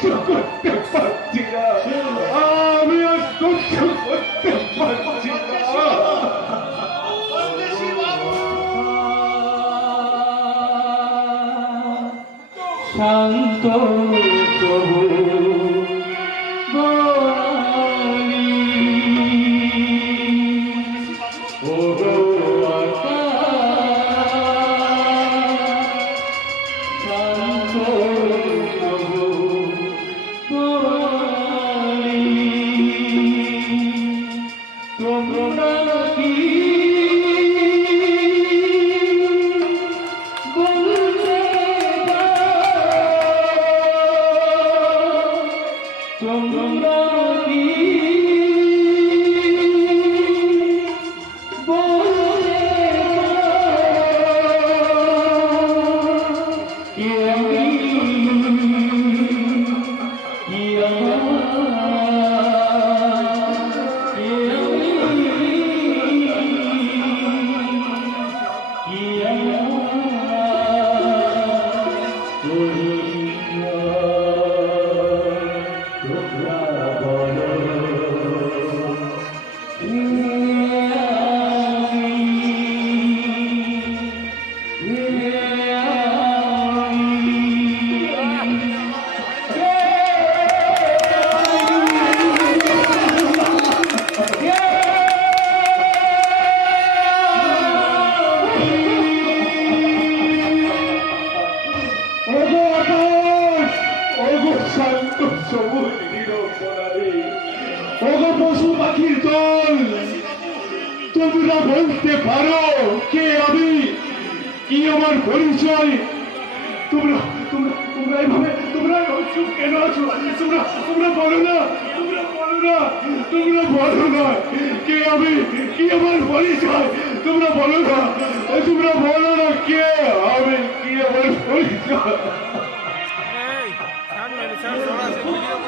সহ্য করতে পারছি না, আমি আর সহ্য করতে পারছি না। শান্ত প্রভু বলি ও গো শান্ত প্রভু বলি তোমরা কি বলতে তোমরা কি বলতে কি আমি কি ওগো আকাশ, ওগো শান্ত সবুজ নিরবনারী, ওগো পশু পাখির দল, তোমরা বলতে পারো কে আমি, কি আমার পরিচয়? তোমরা তোমরা তোমরা এইভাবে চুপ কেন আছো? তোমরা বলো না, তোমরা বলো না, তোমরা বলো না কে আমি, কি আমার পরিচয়? তোমরা বলো না, তোমরা বলো না কে আমি, কি আমার পরিচয়? Hey, I'm going to tell you